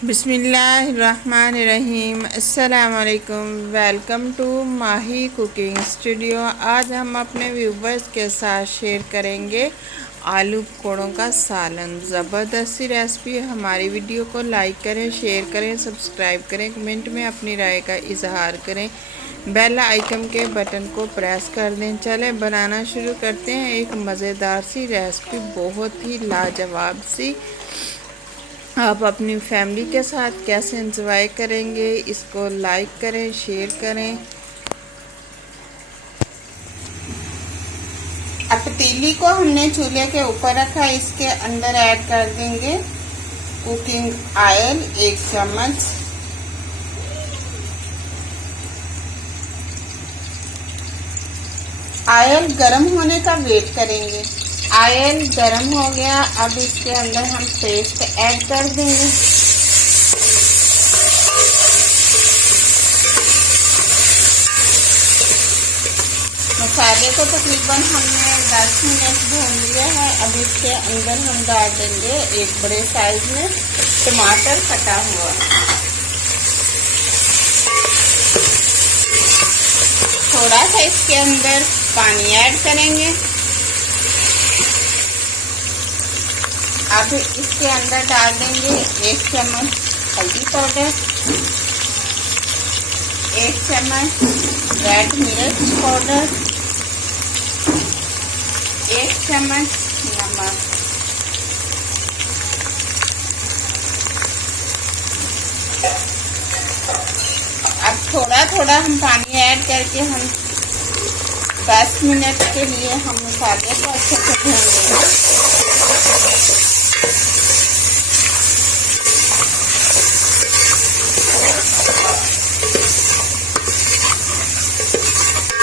बिस्मिल्लाहिर्रहमानिर्रहीम। अस्सलाम वालेकुम। Welcome to Mahi cooking studio. आज हम अपने व्यूवर्स के साथ शेयर करेंगे आलू पकौड़ों का सालन। ज़बरदस्त सी रेसिपी। हमारी वीडियो को लाइक करें, शेयर करें, सब्सक्राइब करें, कमेंट में अपनी राय का इजहार करें, बेल आइकन के बटन को प्रेस कर दें। चलें बनाना शुरू करते हैं एक मज़ेदार सी रेसिपी, बहुत ही लाजवाब सी। आप अपनी फैमिली के साथ कैसे एंजॉय करेंगे, इसको लाइक करें, शेयर करें। अब पतीली को हमने चूल्हे के ऊपर रखा, इसके अंदर ऐड कर देंगे कुकिंग ऑयल 1 चम्मच। ऑयल गर्म होने का वेट करेंगे। ऑयल गर्म हो गया, अब इसके अंदर हम पेस्ट ऐड कर देंगे। मसाले को तकरीबन हमने 10 मिनट भून लिया है। अब इसके अंदर हम डाल देंगे एक बड़े साइज में टमाटर कटा हुआ। थोड़ा सा इसके अंदर पानी ऐड करेंगे। अब इसके अंदर डाल देंगे 1 चम्मच हल्दी पाउडर, 1 चम्मच रेड मिर्च पाउडर, 1 चम्मच नमक। अब थोड़ा थोड़ा हम पानी ऐड करके हम 10 मिनट के लिए हम मसाले को अच्छे से भून लेंगे।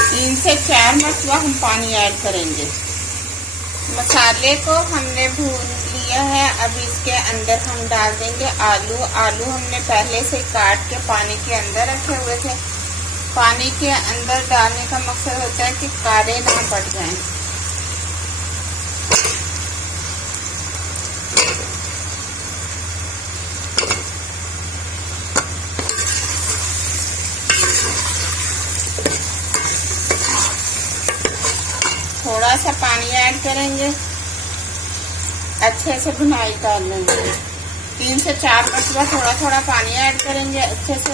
तीन से 4 मरतबा हम पानी ऐड करेंगे। मसाले को हमने भून लिया है। अब इसके अंदर हम डाल देंगे आलू। आलू हमने पहले से काट के पानी के अंदर रखे हुए थे। पानी के अंदर डालने का मकसद होता है कि काले ना पड़ जाएं। थोड़ा सा पानी ऐड करेंगे, अच्छे से भुनाई कर लेंगे। 3 से 4 मरतबा थोड़ा थोड़ा पानी ऐड करेंगे, अच्छे से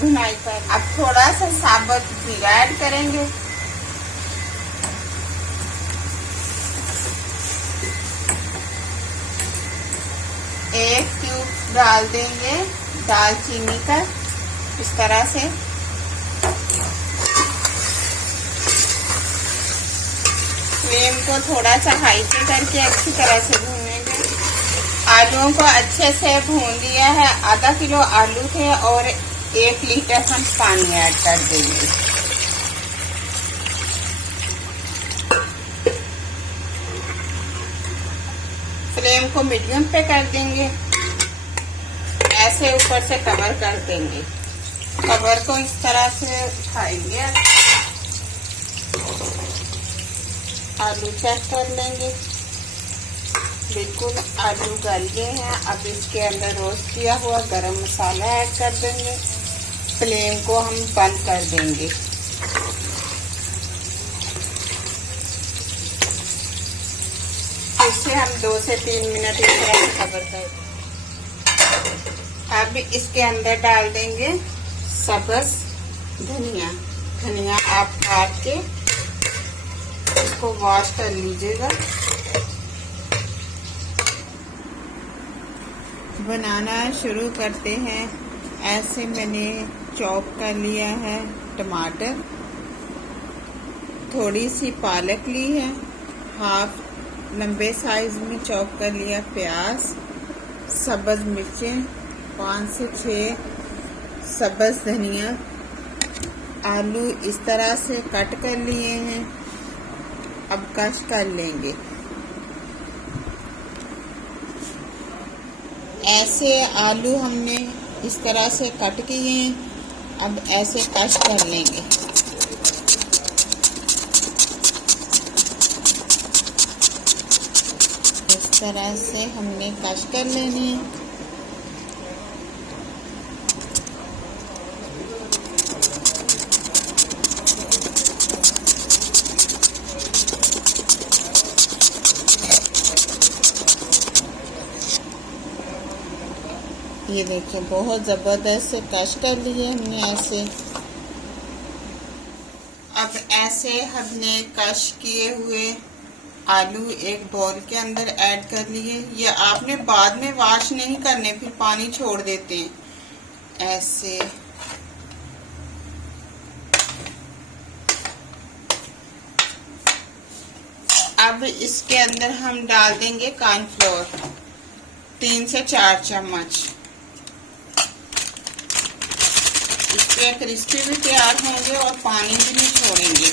भुनाई कर। अब थोड़ा सा साबुत जीरा ऐड करेंगे। एक क्यूब डाल देंगे दालचीनी का, इस तरह से। फ्लेम को थोड़ा सा हाई पे करके अच्छी तरह से भूनेंगे। आलूओं को अच्छे से भून लिया है। आधा किलो आलू थे और 1 लीटर हम पानी ऐड कर देंगे। फ्लेम को मीडियम पे कर देंगे। ऐसे ऊपर से कवर कर देंगे। कवर को इस तरह से उठाएंगे, आलू चेक कर लेंगे। बिल्कुल आलू गल गए हैं। अब इसके अंदर रोस्ट किया हुआ गरम मसाला ऐड कर देंगे। फ्लेम को हम बंद कर देंगे। इसे हम 2 से 3 मिनट इस तरह से कवर कर देंगे। अब इसके अंदर डाल देंगे सब्ज़ धनिया। धनिया आप काट के इसको वॉश कर लीजिएगा। बनाना शुरू करते हैं। ऐसे मैंने चॉप कर लिया है टमाटर, थोड़ी सी पालक ली है, हाफ लंबे साइज में चॉप कर लिया प्याज, सब्ज़ मिर्चें, 5 से 6 सब्ज़ धनिया। आलू इस तरह से कट कर लिए हैं। अब कश कर लेंगे। ऐसे आलू हमने इस तरह से कट किए हैं। अब ऐसे कश कर लेंगे। इस तरह से हमने कश कर लेनी है। ये देखिए बहुत ज़बरदस्त से कश कर लिए हमने ऐसे। अब ऐसे हमने कश किए हुए आलू एक बाउल के अंदर ऐड कर लिए। ये आपने बाद में वॉश नहीं करने, फिर पानी छोड़ देते हैं ऐसे। अब इसके अंदर हम डाल देंगे कॉर्नफ्लोर 3 से 4 चम्मच। इससे क्रिस्पी भी तैयार होंगे और पानी भी नहीं छोड़ेंगे।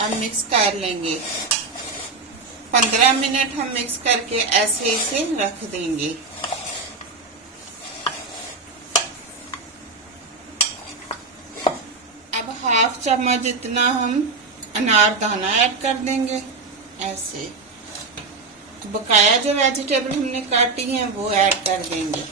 अब मिक्स कर लेंगे। 15 मिनट हम मिक्स करके ऐसे इसे रख देंगे। अब हाफ चम्मच जितना हम अनारदाना ऐड कर देंगे ऐसे। तो बकाया जो वेजिटेबल हमने काटी हैं वो ऐड कर देंगे।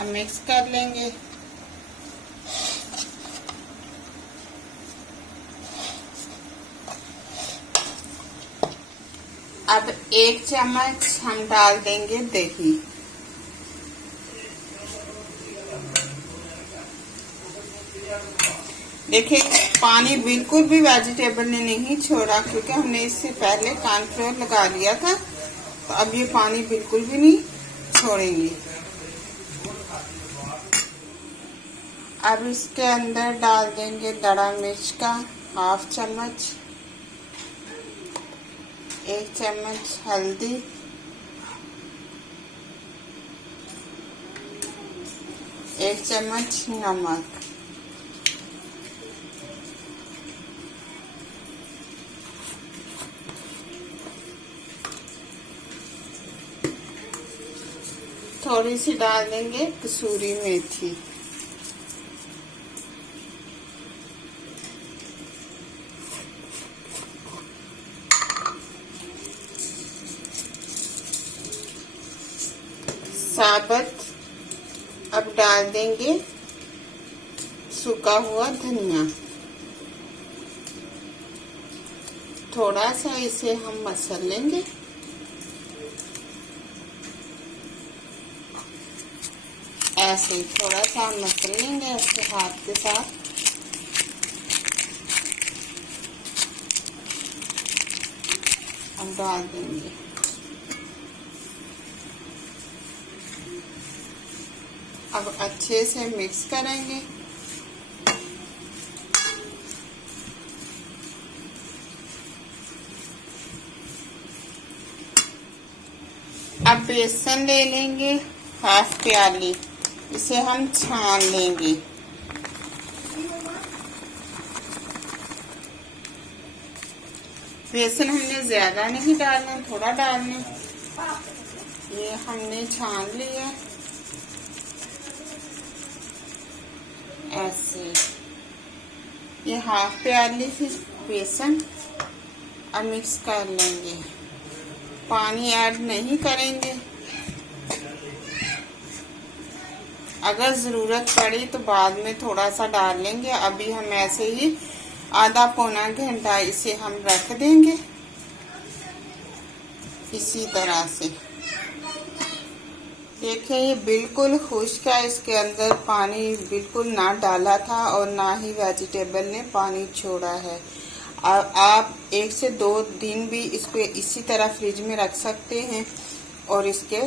अब मिक्स कर लेंगे। अब 1 चम्मच हम डाल देंगे दही। देखिए पानी बिल्कुल भी वेजिटेबल ने नहीं छोड़ा, क्योंकि हमने इससे पहले कॉर्नफ्लोर लगा लिया था। तो अब ये पानी बिल्कुल भी नहीं छोड़ेंगे। अब इसके अंदर डाल देंगे दड़ा मिर्च का हाफ चम्मच, 1 चम्मच हल्दी, 1 चम्मच नमक, थोड़ी सी डाल देंगे कसूरी मेथी। साबुत अब डाल देंगे सूखा हुआ धनिया। थोड़ा सा इसे हम मसल लेंगे। ऐसे ही थोड़ा सा हम मसल लेंगे ऐसे हाथ के साथ। अब डाल देंगे। अब अच्छे से मिक्स करेंगे। अब बेसन ले लेंगे हाफ प्याली, इसे हम छान लेंगे। बेसन हमने ज्यादा नहीं डालना, थोड़ा डालना। ये हमने छान लिया ऐसे। ये हाफ प्याली थी बेसन। अब मिक्स कर लेंगे। पानी ऐड नहीं करेंगे। अगर जरूरत पड़ी तो बाद में थोड़ा सा डाल लेंगे। अभी हम ऐसे ही आधा पौना घंटा इसे हम रख देंगे इसी तरह से। देखिए ये बिल्कुल खुश्क है, इसके अंदर पानी बिल्कुल ना डाला था और ना ही वेजिटेबल ने पानी छोड़ा है। आप 1 से 2 दिन भी इसको इसी तरह फ्रिज में रख सकते हैं और इसके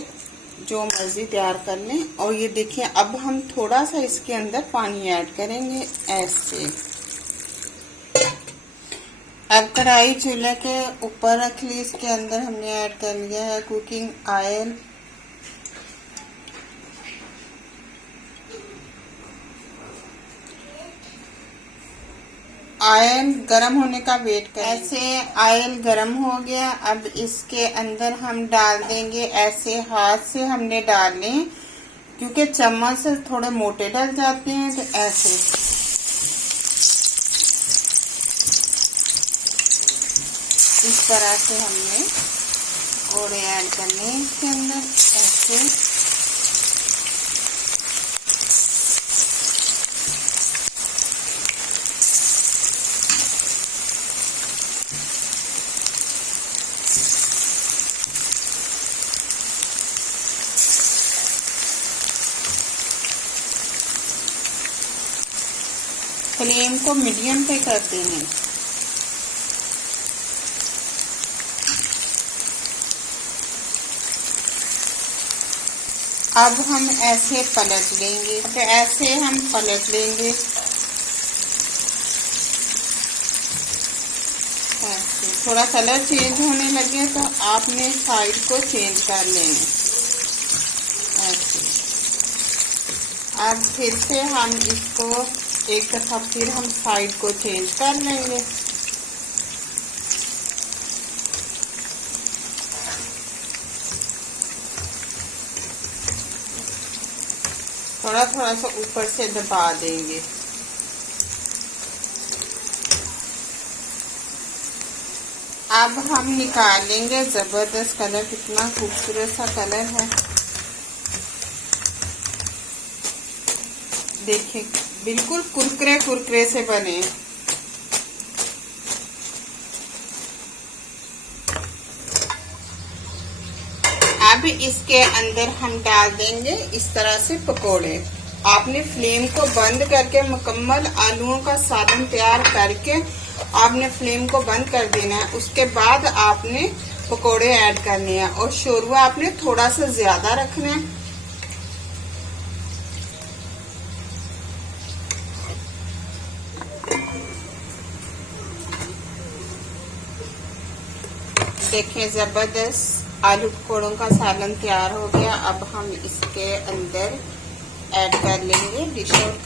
जो मर्जी तैयार कर लें। और ये देखिए अब हम थोड़ा सा इसके अंदर पानी ऐड करेंगे ऐसे। अब कढ़ाई चूल्हे के ऊपर रख ली। इसके अंदर हमने ऐड कर लिया है कुकिंग ऑयल। ऑयल गरम होने का वेट करें। ऐसे ऑयल गरम हो गया। अब इसके अंदर हम डाल देंगे ऐसे, हाथ से हमने डालने, क्योंकि चम्मच से थोड़े मोटे डल जाते हैं। तो ऐसे इस तरह से हमने कोड़े ऐड करने हैं इसके अंदर ऐसे। फ्लेम को मीडियम पे कर देंगे। अब हम ऐसे पलट लेंगे, तो ऐसे हम पलट लेंगे। ऐसे थोड़ा कलर चेंज होने लगे तो आपने साइड को चेंज कर लेना। ऐसे अब फिर से हम इसको एक दफ़ा फिर हम साइड को चेंज कर लेंगे। थोड़ा थोड़ा सा ऊपर से दबा देंगे। अब हम निकाल लेंगे। जबरदस्त कलर, कितना खूबसूरत सा कलर है। देखिए बिल्कुल कुरकुरे कुरकुरे से बने। अब इसके अंदर हम डाल देंगे इस तरह से पकोड़े। आपने फ्लेम को बंद करके मुकम्मल आलूओं का सालन तैयार करके आपने फ्लेम को बंद कर देना है। उसके बाद आपने पकोड़े ऐड करने हैं और शोरबा आपने थोड़ा सा ज्यादा रखना है। देखें जबरदस्त आलू पकौड़ों का सालन तैयार हो गया। अब हम इसके अंदर ऐड कर लेंगे डिश आउट